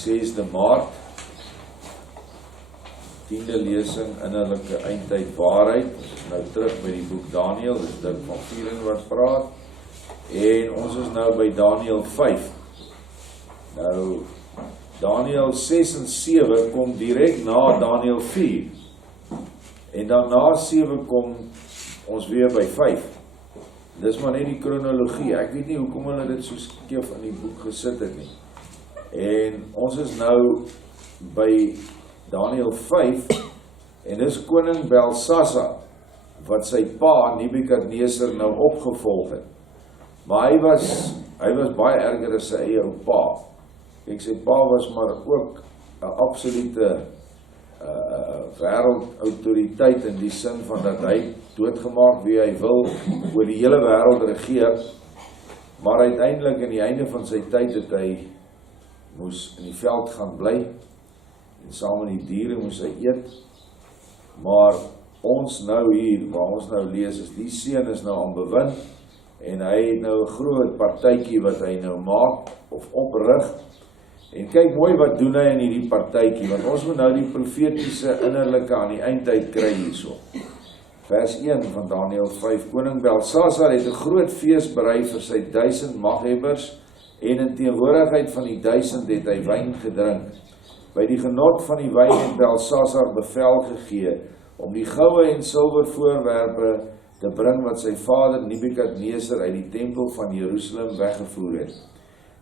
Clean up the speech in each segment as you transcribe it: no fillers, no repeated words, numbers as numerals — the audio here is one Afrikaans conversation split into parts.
6de Maart, 10de lesing, Innerlike Eindtyd Waarheid. Ons is nou terug by die Boek Daniël, dis Dirk van Vieren wat praat, en ons is nou by Daniël 5. Nou, Daniël 6 en 7 kom direk na Daniël 4, en dan na 7 kom ons weer by 5. Dis maar net die kronologie. Ek weet nie hoekom hulle dit so skeef in die boek gesit het nie. En ons is nou by Daniël 5, en dis koning Belsasar, wat sy pa Nebukadneser nou opgevolg het. Maar hy was baie erger as sy eie ou pa. Kijk, sy pa was maar ook 'n absolute wêreldautoriteit in die sin van dat hy doodgemaak wie hy wil oor die hele wêreld regeer, maar uiteindelik in die einde van sy tyd het hy moes in die veld gaan bly en saam met die diere moes hy eet. Maar ons nou hier, waar ons nou lees, is die seun is nou aan bewind en hy het nou 'n groot partytjie wat hy nou maak of oprig. En kyk mooi wat doen hy in hierdie partytjie, want ons moet nou die profetiese innerlike aan die eindtyd kry hierso. Vers 1 van Daniël 5, koning Belsasar het 'n groot fees berei vir sy 1000 maghebbers, en in teenwoordigheid van die 1000 het hy wyn gedrink. By die genot van die wyn het Belsasar bevel gegee, om die goue en silwer voorwerpe te bring wat sy vader Nebukadneser uit die tempel van Jerusalem weggevoer het,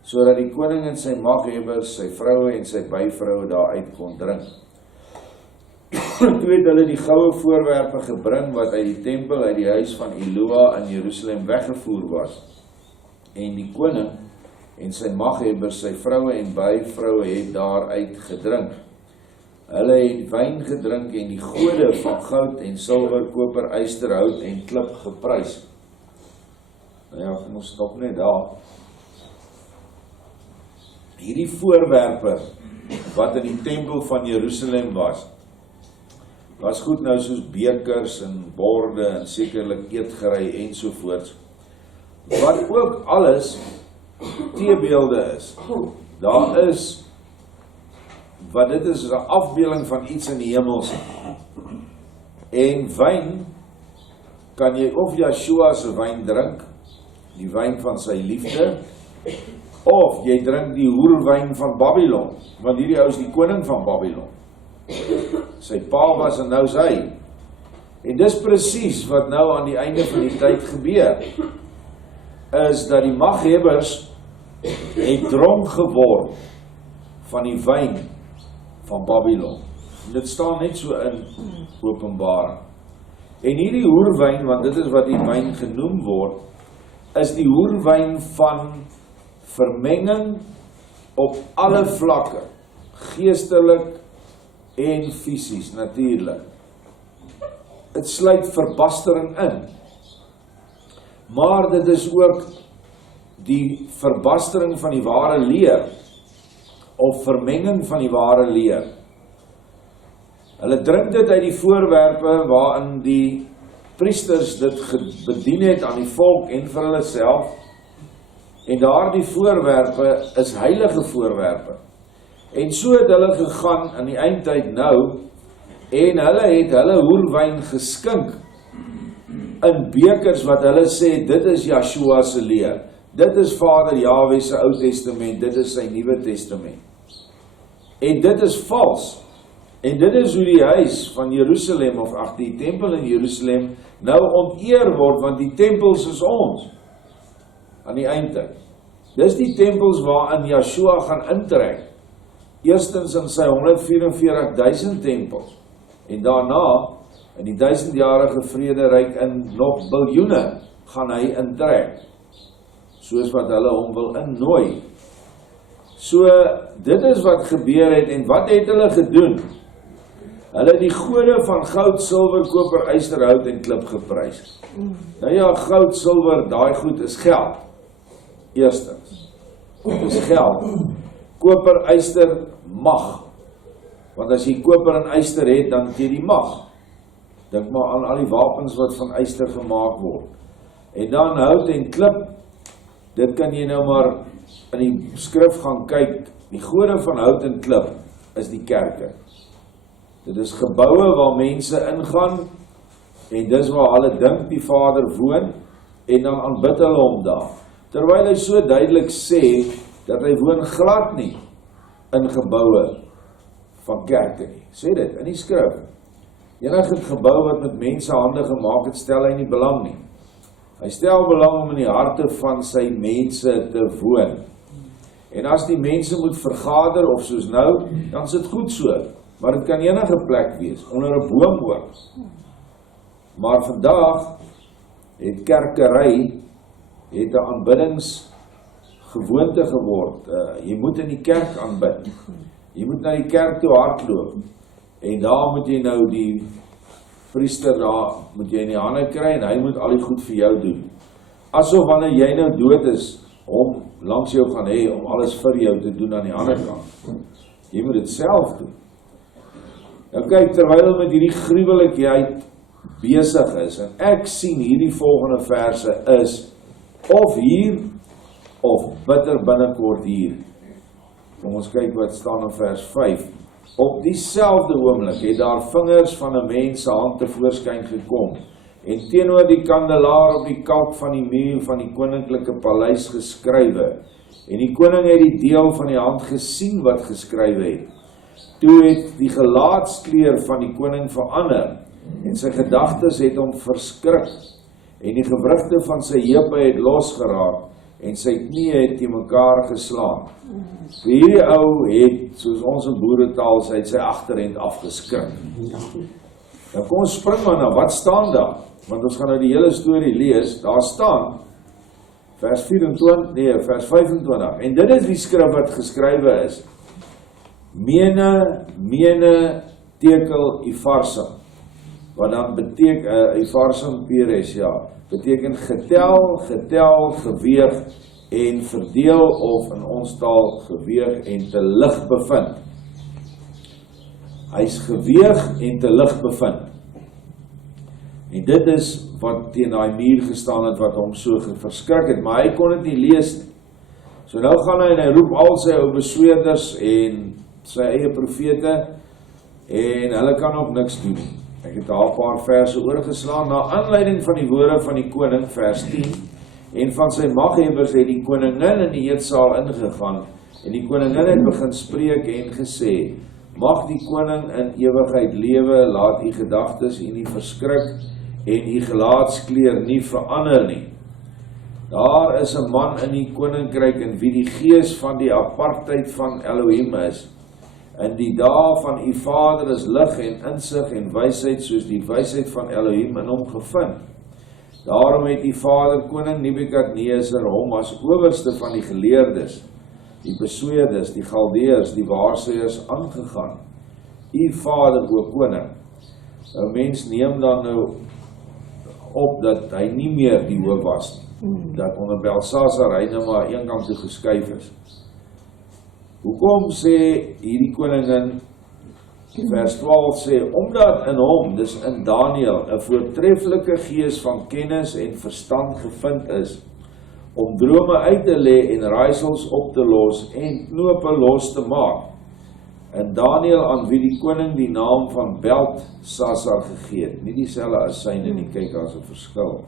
sodat die koning en sy maghebbers, sy vroue en sy byvroue daaruit kon drink. Toe het hulle die goue voorwerpe gebring wat uit die tempel uit die huis van Eloa in Jerusalem weggevoer was. En die koning en sy maghebbers, sy vroue en byvroue het daaruit gedrink. Hulle het wyn gedrink en die gode van goud en silwer, koper, yster, hout en klip geprys. Nou ja, kom ons stop net daar. Hierdie voorwerpe wat in die tempel van Jerusalem was goed nou soos bekers en borde en sekerlik eetgerei ensovoorts, wat ook alles teebeelde is. Daar is, wat dit is 'n afbeelding van iets in die hemels. En wyn, kan jy of Yeshua se wyn drink, die wyn van sy liefde, of jy drink die hoerwyn van Babylon, want hierdie ou is die koning van Babylon. Sy pa was en nou is hy. En dis presies wat nou aan die einde van die tyd gebeur, is dat die maghebbers het dronk geword van die wyn van Babylon. En dit staan net so in Openbaring. En hierdie hoerwyn, want dit is wat die wyn genoem word, is die hoerwyn van vermenging op alle vlakke, geestelik en fisies, natuurlik. Dit sluit verbastering in, maar dit is ook die verbastering van die ware leer, of vermenging van die ware leer. Hulle drink dit uit die voorwerpe waarin die priesters dit bedien het aan die volk en vir hulle self, en daardie voorwerpe is heilige voorwerpe. En so het hulle gegaan in die eindtyd nou, en hulle het hulle hoerwyn geskink in bekers wat hulle sê, dit is Yeshua se leer. Dit is Vader Jahwe se Ou Testament, dit is sy Nuwe Testament. En dit is vals. En dit is hoe die huis van Jerusalem, of die tempel in Jerusalem, nou onteer word, want die tempels is ons, aan die eindtyd. Dis die tempels waarin Yeshua gaan intrek. Eerstens in sy 144.000 tempels, en daarna, in die 1000-jarige vrederyk in nog biljoene, gaan hy intrek, soos wat hulle hom wil innooi. So, dit is wat gebeur het, en wat het hulle gedoen? Hulle het die gode van goud, silwer, koper, yster, hout en klip geprys. Nou ja, goud, silwer, daai goed is geld. Eerstens, is geld. Koper, yster, mag. Want as jy koper en yster het, dan het jy die mag. Dink maar aan al die wapens wat van yster gemaak word. En dan hout en klip, dit kan jy nou maar in die skrif gaan kyk, die gode van hout en klip is die kerke. Dit is geboue waar mense ingaan, en dis waar hulle dink die Vader woon, en dan aanbid hulle hom daar. Terwyl hy so duidelik sê, dat hy woon glad nie in geboue van kerke nie. Sê dit in die skrif. Enige gebou wat met mense hande gemaak het, stel hy nie belang nie. Hy stel belang om in die harte van sy mense te woon. En as die mense moet vergader, of soos nou, dan is dit goed so. Maar dit kan enige plek wees, onder 'n boom ook. Maar vandag het kerkery, het 'n aanbiddingsgewoonte geword. Jy moet in die kerk aanbid. Jy moet na die kerk toe hardloop. En daar moet jy nou die priester daar, moet jy in die hande kry, en hy moet al die goed vir jou doen. Asof wanneer jy nou dood is, hom langs jou gaan hê, om alles vir jou te doen aan die ander kant. Jy moet dit self doen. Nou kyk, terwyl met hierdie gruwelikheid besig is, en ek sien hierdie volgende verse is, of hier, of bitter binnekort hier. Kom ons kyk wat staan in vers 5. Op dieselfde oomblik het daar vingers van 'n mens se hand tevoorskyn gekom, en teenoor die kandelaar op die kalk van die muur van die koninklike paleis geskrywe, en die koning het die deel van die hand gesien wat geskrywe het. Toe het die gelaatskleur van die koning verander, en sy gedagtes het hom verskrik, en die gewrigte van sy heupe het losgeraak, en sy knie het teen mekaar geslaan. Vir hierdie ou het, soos ons in boeretaal sê, sy agterend afgeskrik. Nou kom ons spring maar na, wat staan daar? Want ons gaan nou die hele storie lees. Daar staan, vers 25, en dit is die skrif wat geskrywe is. Mene tekel Ifarsam, wat dan beteken, Ifarsam Peres, ja, beteken getel, geweeg en verdeel, of in ons taal geweeg en te lig bevind. Hy is geweeg en te lig bevind. En dit is wat teen daai muur gestaan het, wat hom so verskrik het, maar hy kon dit nie lees nie. So nou gaan hy en hy roep al sy ou besweerders en sy eie profete, en hulle kan ook niks doen nie. Ek het daar 'n paar verse oorgeslaan. Na aanleiding van die woorde van die koning, vers 10, en van sy maghebbers het die koningin in die eetsaal ingegaan, en die koningin het begin spreek en gesê, mag die koning in ewigheid lewe, laat u gedagtes u nie verskrik, en u gelaatskleur nie verander nie. Daar is 'n man in die koninkryk, in wie die gees van die apartheid van Elohim is. In die dae van u vader is lig en insig en wysheid, soos die wysheid van Elohim in hom gevind. Daarom het die vader koning Nebukadneser hom as owerste van die geleerdes, die besweerdes, die galdeërs, die waarsêers aangegaan. U vader, o koning. Nou mens neem dan nou op dat hy nie meer die hoof was nie, dat onder Belsasar hy nou maar een kant toe geskuif is. Hoekom sê hierdie koningin, vers 12 sê, omdat in hom, dis in Daniël, 'n voortreffelike gees van kennis en verstand gevind is, om drome uit te lê en raaisels op te los en knope los te maak. En Daniël, aan wie die koning die naam van Belsasar gegee het, nie dieselfde as syne nie, kyk as 'n verskil.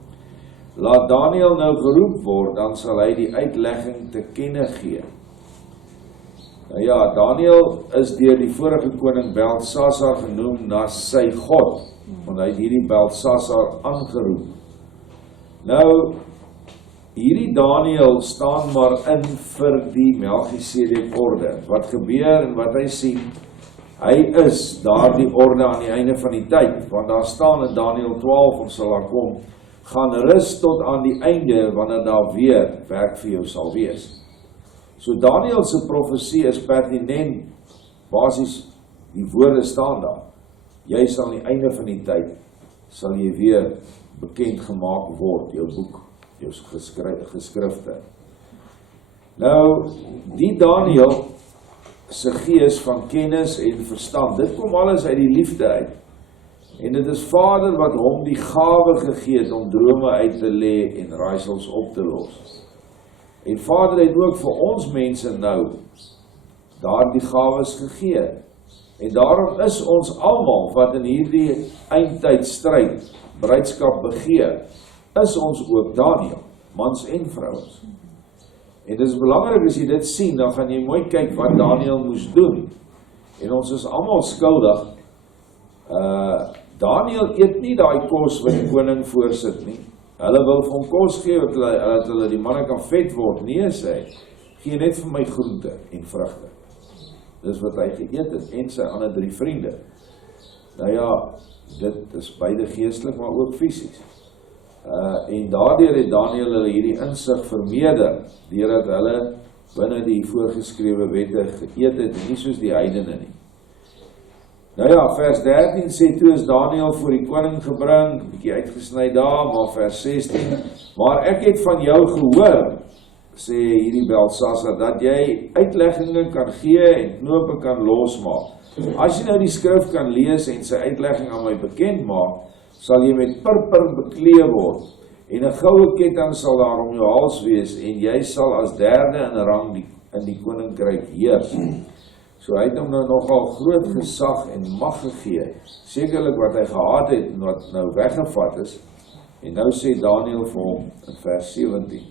Laat Daniël nou geroep word, dan sal hy die uitlegging te kenne gee. Nou ja, Daniël is deur die vorige koning Belsasar genoem na sy God, want hy het hierdie Belsasar aangeroep. Nou, hierdie Daniël staan maar in vir die Melchisedek orde. Wat gebeur en wat hy sien, hy is daar die orde aan die einde van die tyd, want daar staan in Daniël 12, ons sal daar kom, gaan rus tot aan die einde, wanneer daar weer werk vir jou sal wees. So Daniël se profesie is pertinent, basies die woorde staan daar. Jy sal aan die einde van die tyd, sal jy weer bekend gemaak word, jou boek, jou geskrifte. Nou, die Daniël se gees van kennis en verstand, dit kom alles uit die liefde uit. En dit is Vader wat hom die gawe gegee het om drome uit te lê en raaisels op te los. En Vader het ook vir ons mense nou daardie gawes gegee. En daarom is ons almal wat in hierdie eindtyd stryd, bruidskap begeer, is ons ook Daniël, mans en vrouens. En dit is belangrik as jy dit sien, dan gaan jy mooi kyk wat Daniël moes doen. En ons is almal skuldig. Daniël eet nie daai kos wat die koning voorsit nie. Hulle wil vir hom kos gee, dat hulle die manne kan vet word. Nee, sê hy, gee net vir my groente en vrugte. Dis wat hy geëet het, en sy ander 3 vriende. Nou ja, dit is beide geestelik, maar ook fisies. En daardeur het Daniël hulle hierdie insig vermeerder, deurdat hulle binne die voorgeskrewe wette geëet het, en nie soos die heidene nie. Nou ja, vers 13 sê, toe is Daniël voor die koning gebring, bietjie uitgesny daar, maar vers 16, maar ek het van jou gehoor, sê hierdie Belsasar, dat jy uitleggingen kan gee en knope kan losmaak. As jy nou die skrif kan lees en sy uitlegging aan my bekend maak, sal jy met purper beklee word, en 'n goue ketting sal daar om jou hals wees, en jy sal as derde in rang in die koninkryk heers. So hy het hom nou nogal groot gesag en mag gegee, sekerlik wat hy gehad het en wat nou weggevat is, en nou sê Daniël vir hom in vers 17,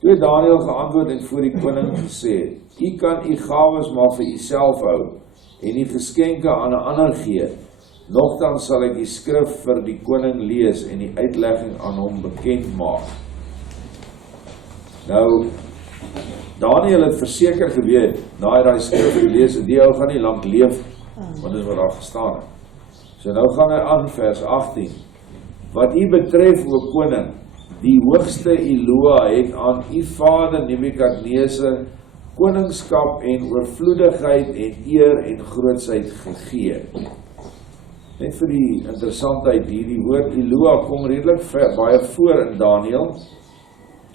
toe het Daniël geantwoord en voor die koning gesê, u kan u gawes maar vir uself hou, en die geskenke aan 'n ander gee, nogtans sal ek die skrif vir die koning lees en die uitlegging aan hom bekend maak. Nou, Daniël het verseker geweet, na hy daai skrif gelees het, die ou gaan nie lank leef, want dit is wat daar gestaan het. So nou gaan hy aan vers 18. Wat u betref, o koning, die hoogste Eloa het aan u vader Nebukadneser koningskap en oorvloedigheid en eer en grootsheid gegee. Net vir die interessantheid, die woord Eloa kom redelik baie voor in Daniël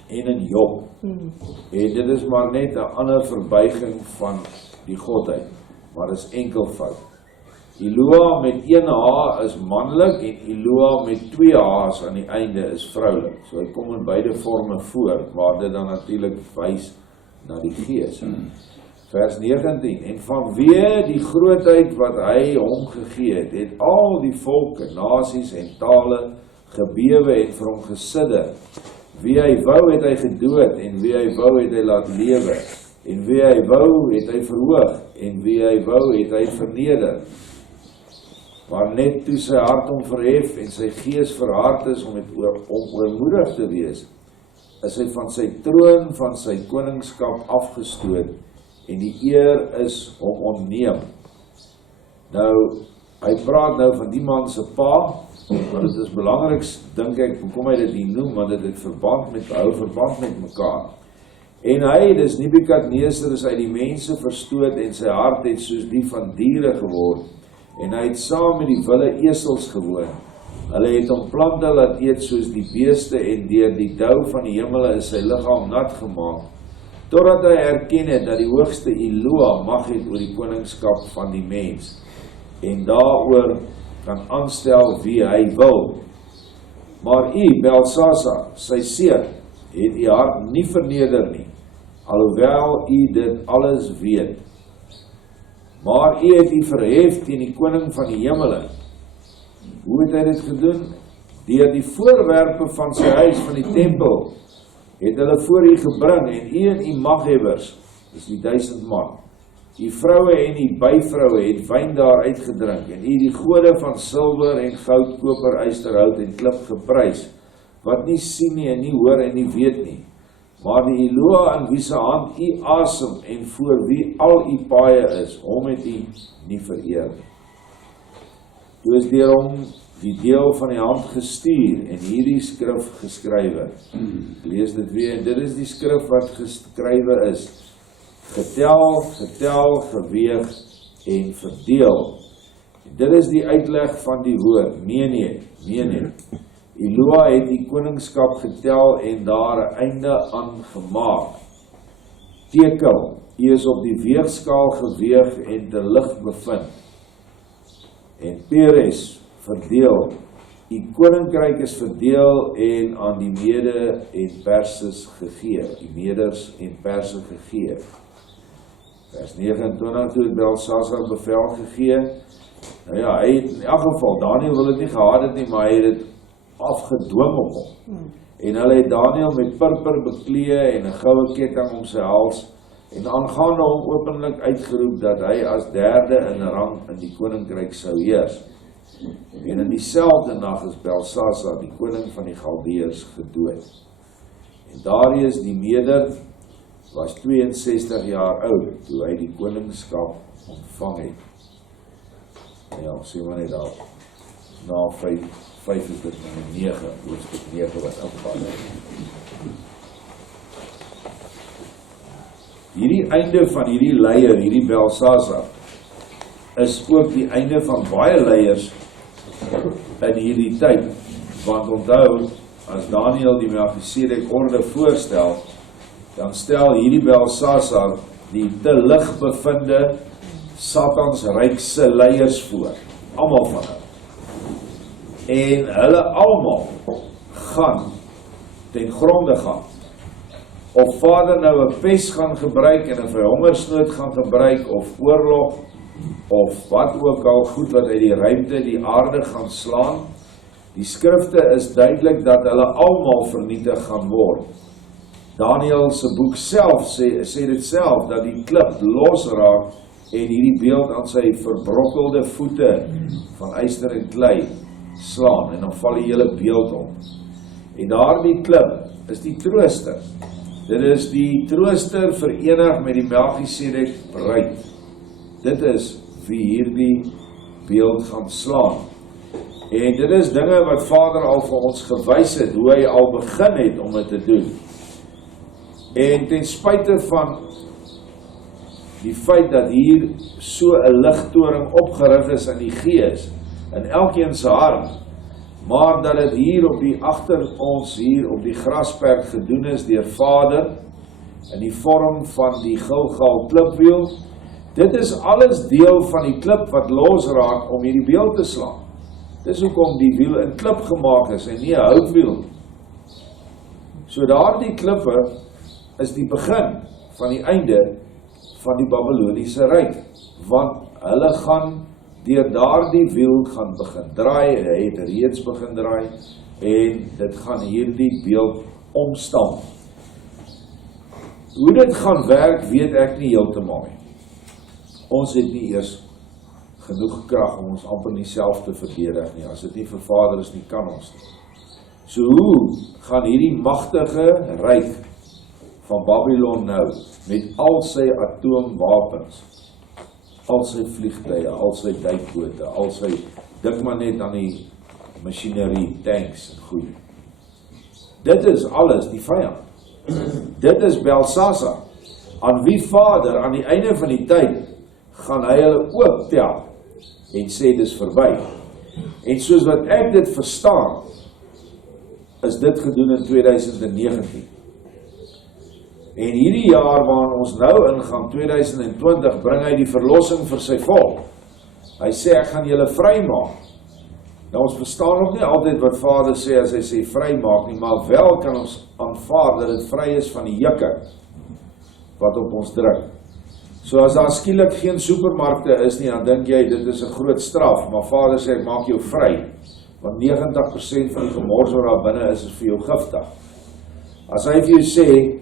en in Job. En dit is maar net 'n ander verbuiging van die godheid, maar dit is enkelvoud. Eloa met 1 H is manlik en Eloa met 2 H's aan die einde is vroulik. So hy kom in beide forme voor, waar dit dan natuurlik wys na die Gees. Vers 19, en vanweë die grootheid wat hy hom gegee het, het al die volke, nasies en tale gebewe en vir hom gesidder. Wie hy wou het hy gedood, en wie hy wou het hy laat lewe, en wie hy wou het hy verhoog, en wie hy wou het hy verneder. Maar net toe sy hart hom verhef en sy gees verhard is om oormoedig te wees, is hy van sy troon, van sy koningskap afgestoot, en die eer is hom ontneem. Nou, hy praat nou van die man se pa, maar dit is belangrik, dink ek, hoekom hy dit nie noem, want dit het verband met mekaar. En hy, dis Nebukadneser, is uit die mense verstoot, en sy hart het soos die van diere geword, en hy het saam met die wilde esels gewoon. Hulle het hom plante laat eet soos die beeste, en deur die dou van die hemele is sy liggaam nat gemaak, totdat hy erken het dat die hoogste Eloa mag het oor die koningskap van die mens, en daaroor kan aanstel wie hy wil. Maar u, Belsasar, sy seun, het u hart nie verneder nie, alhoewel u dit alles weet. Maar u het u verhef teen die koning van die hemele. Hoe het hy dit gedoen? Deur die voorwerpe van sy huis, van die tempel, het hulle voor u gebring, en u en u maghebbers, dis die 1000 man, die vroue en die byvroue het wyn daar uitgedrink, en u die gode van silwer en goud, koper, ysterhout en klip geprys, wat nie sien nie en nie hoor en nie weet nie. Maar die Eloa aan wie se hand u asem en voor wie al u paaie is, hom het u nie vereer nie. Toe is deur hom die deel van die hand gestuur en hierdie skrif geskrywe. Lees dit weer, en dit is die skrif wat geskrywe is. Getel, geweeg en verdeel. En dit is die uitleg van die woord. Nee. Eloa het die koningskap getel en daar 'n einde aan gemaak. Tekel, u is op die weegskaal geweeg en te lig bevind. En Peres verdeel, die koninkryk is verdeel en aan die Mede en Perses gegee, die Meders en Perse gegee. Vers 29, toe het Belsasar bevel gegee, nou ja, hy het in elk geval, Daniël wil het nie gehad het nie, maar hy het het afgedwing op hom. En hulle het Daniël met purper beklee en 'n goue ketting om sy hals, en aangaande hom openlik uitgeroep dat hy as derde in rang in die koninkryk sou heers. En in dieselfde nag is Belsasar, die koning van die Galdeërs, gedood. En Darius die Meder was 62 jaar oud toe hy die koningskap ontvang het. Ja, sê maar net daar. Na 5 is dit nummer 9, hoofstuk 9 wat opgaan. Hierdie einde van hierdie leier, hierdie Belsasar, is ook die einde van baie leiers in hierdie tyd. Want onthou, as Daniël die Melchisedek orde voorstel, dan stel hierdie Belsasar die te lig bevinde Satansrykse leiers voor. Almal van hulle. En hulle almal gaan ten gronde gaan. Of Vader nou 'n pes gaan gebruik en 'n hongersnood gaan gebruik, of oorlog, of wat ook al goed wat uit die ruimte die aarde gaan slaan, die skrifte is duidelik dat hulle almal vernietig gaan word. Daniël se boek self sê dit self, dat die klip losraak en hierdie beeld aan sy verbrokkelde voete van yster en klei slaan, en dan val die hele beeld om. En daardie klip is die trooster. Dit is die trooster verenig met die Melchisedek bruid. Dit is wie hierdie beeld gaan slaan. En dit is dinge wat Vader al vir ons gewys het, hoe hy al begin het om dit te doen. En ten spyte van die feit dat hier so 'n ligtoring opgerig is in die gees, in elkeen se hart, maar dat dit hier op die agter ons hier op die grasperk gedoen is deur Vader in die vorm van die Gilgal klipwiel. Dit is alles deel van die klip wat losraak om hierdie beeld te slaan. Dis hoekom die wiel in klip gemaak is en nie 'n houtwiel. So daardie klippe is die begin van die einde van die Babyloniese ryk, want hulle gaan deur daardie wiel gaan begin draai, hy het reeds begin draai, en dit gaan hierdie beeld omstamp. Hoe dit gaan werk, weet ek nie heeltemal nie. Ons het nie eers genoeg krag om ons amper nie self te verdedig nie. As dit nie vir Vader is nie, kan ons nie. So hoe gaan hierdie magtige ryk van Babylon nou, met al sy atoomwapens, al sy vliegtuie, al sy duikbote, al sy, dink maar net aan die masjinerie, tanks en goed. Dit is alles die vyand. Dit is Belsasar, aan wie Vader aan die einde van die tyd gaan hy hulle ook tel en sê dis verby. En soos wat ek dit verstaan, is dit gedoen in 2019. En hierdie jaar waarin ons nou ingaan, 2020, bring hy die verlossing vir sy volk. Hy sê, ek gaan julle vrymaak. Nou ons verstaan nog nie altyd wat Vader sê as hy sê vrymaak nie, maar wel kan ons aanvaar dat dit vry is van die jukke wat op ons druk. So as daar skielik geen supermarkte is nie, dan dink jy dit is 'n groot straf, maar Vader sê ek maak jou vry, want 90% van die gemors wat daar binne is vir jou giftig. As hy vir jou sê,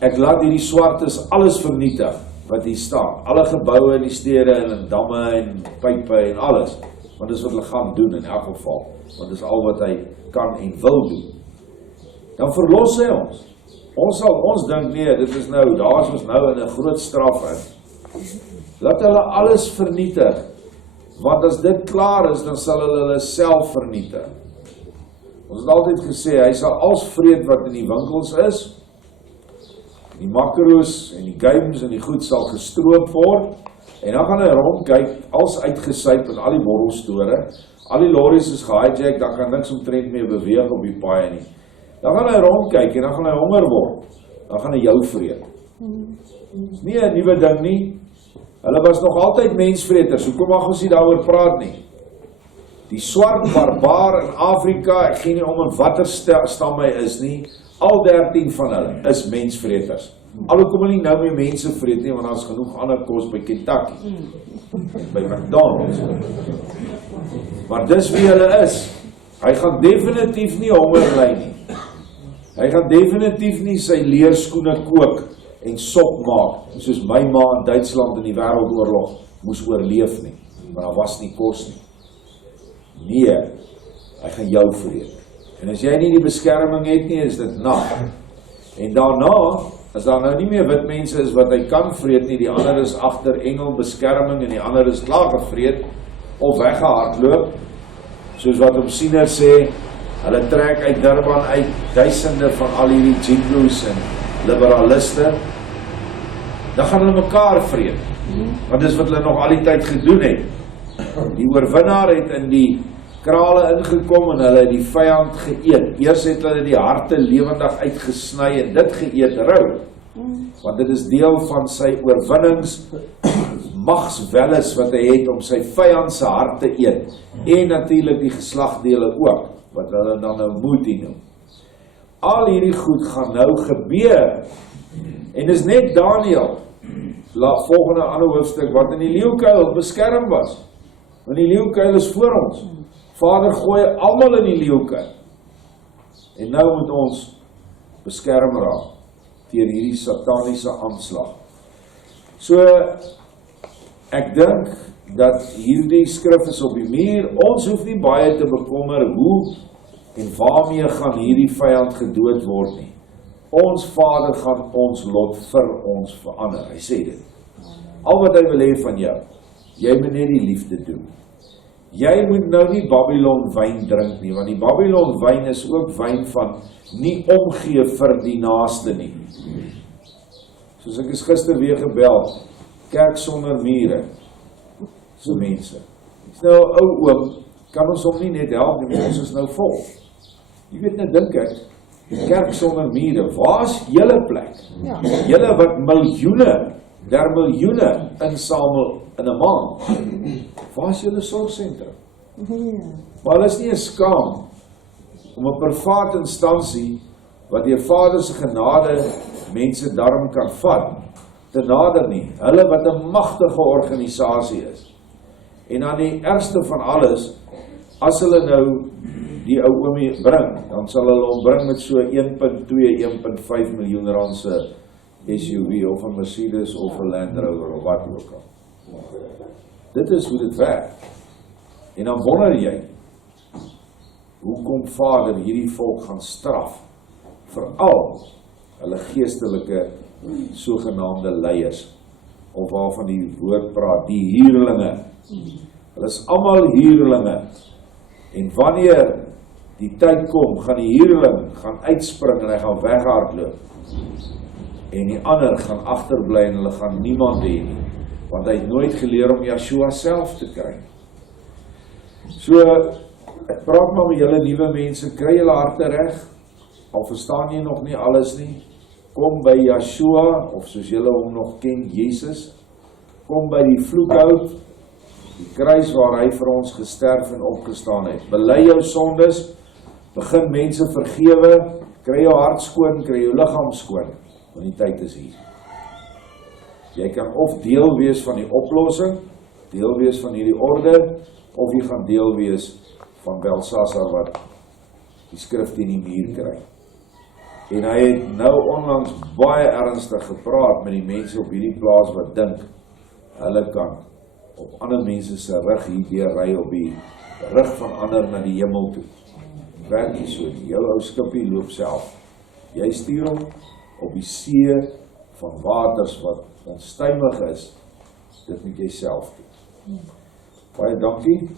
ek laat hierdie swartes alles vernietig wat hier staan, alle geboue in die stede en damme en pype en alles, want dis wat hulle gaan doen in elk geval, want dis al wat hy kan en wil doen. Dan verlos hy ons. Ons dink nee, dit is nou, daar is ons nou in 'n groot straf in. Laat hulle alles vernietig, want as dit klaar is, dan sal hulle self vernietig. Ons het altyd gesê, hy sal als vreet wat in die winkels is, die makro's en die games en die goed sal gestroop word, en dan gaan hy rondkyk, als uitgesyp in al die borrelstore, al die lorries is gehijack, dan kan niks omtrent meer beweeg op die paaie nie. Dan gaan hy rondkyk en dan gaan hy honger word, dan gaan hy jou vreet. Dis nie 'n nuwe ding nie, hulle was nog altyd mensvreters, hoekom mag ons nie daaroor praat nie? Die swart barbaar in Afrika, ek gee nie om in watter stam hy is nie, al 13 van hulle is mensvreters. Alhoewel hulle nie nou meer mense vreet nie, want daar is genoeg ander kos by Kentucky, by McDonald's. Maar dis wie hulle is. Hy gaan definitief nie honger ly nie. Hy gaan definitief nie sy leerskoene kook en sop maak, soos my ma in Duitsland in die Wêreldoorlog moes oorleef nie, want daar was nie kos nie. Nee, hy gaan jou vreet. En as jy nie die beskerming het nie, is dit nag. En daarna, as daar nou nie meer wit mense is wat hy kan vreet nie, die ander is agter engelbeskerming en die ander is klaar gevreet of weggehardloop, soos wat opsiener sê, hulle trek uit Durban uit duisende van al hierdie jingoes en liberaliste, dan gaan hulle mekaar vreet. Want dis wat hulle nog al die tyd gedoen het. Die oorwinnaar het in die krale ingekom en hulle het die vyand geëet. Eers het hulle die harte lewendig uitgesny en dit geëet rou. Want dit is deel van sy oorwinnings magswelles wat hy het om sy vyand se hart te eet. En natuurlik die geslagdele ook, wat hulle dan nou Moody noem. Al hierdie goed gaan nou gebeur. En dis net Daniël, volgende ander hoofstuk, wat in die leeukuil beskerm was. Want die leeukuil is voor ons. Vader gooi almal in die leeukuil. En nou moet ons beskerm raak teen hierdie sataniese aanslag. So, ek dink dat hierdie skrif is op die muur. Ons hoef nie baie te bekommer hoe en waarmee gaan hierdie vyand gedood word nie. Ons Vader gaan ons lot vir ons verander. Hy sê dit. Al wat hy wil hê van jou, jy moet net die liefde doen. Jy moet nou nie Babylon wyn drink nie, want die Babylon wyn is ook wyn van nie omgee vir die naaste nie. Soos ek is gister weer gebel, kerk sonder mure, so mense. Dis nou 'n ou oom, kan ons hom nie net help nie, ons is nou vol. Jy weet net, dink ek, kerk sonder mure, waar is julle plek? Ja. Julle wat miljoene, der miljoene insamel in 'n maand. Waar is julle sorgsentrum? Maar hulle is nie 'n skaam om 'n privaat instansie wat deur Vader se genade mense darm kan vat, te nader nie. Hulle wat 'n magtige organisasie is. En dan die ergste van alles, as hulle nou die ou oomie bring, dan sal hulle hom bring met so 1.2, 1.5 miljoen rand se SUV of 'n Mercedes of 'n Land Rover of wat ook al. Dit is hoe dit werk. En dan wonder jy, hoekom Vader hierdie volk gaan straf, veral hulle geestelike sogenaamde leiers, of waarvan die woord praat, die huurlinge. Hulle is almal huurlinge. En wanneer die tyd kom, gaan die huurling gaan uitspring en hy gaan weghardloop. En die ander gaan agterbly en hulle gaan niemand hê nie, want hy het nooit geleer om Yeshua self te kry. So, ek praat maar met julle nuwe mense, kry julle harte reg, al verstaan jy nog nie alles nie, kom by Yeshua, of soos julle hom nog ken, Jesus, kom by die vloekhout, die kruis waar hy vir ons gesterf en opgestaan het. Bely jou sondes, begin mense vergewe, kry jou hart skoon, kry jou liggaam skoon, want die tyd is hier. Jy kan of deel wees van die oplossing, deel wees van hierdie orde, of jy gaan deel wees van Belsasar wat die skrif teen die muur kry. En hy het nou onlangs baie ernstig gepraat met die mense op hierdie plaas wat dink, hulle kan op ander mense se rug hierdeur ry op die rug van ander na die hemel toe. Werk nie so nie, jou ou skipie loop self. Jy stuur hom op die see van waters wat onstuimig is, dit moet jy self doen. Baie dankie.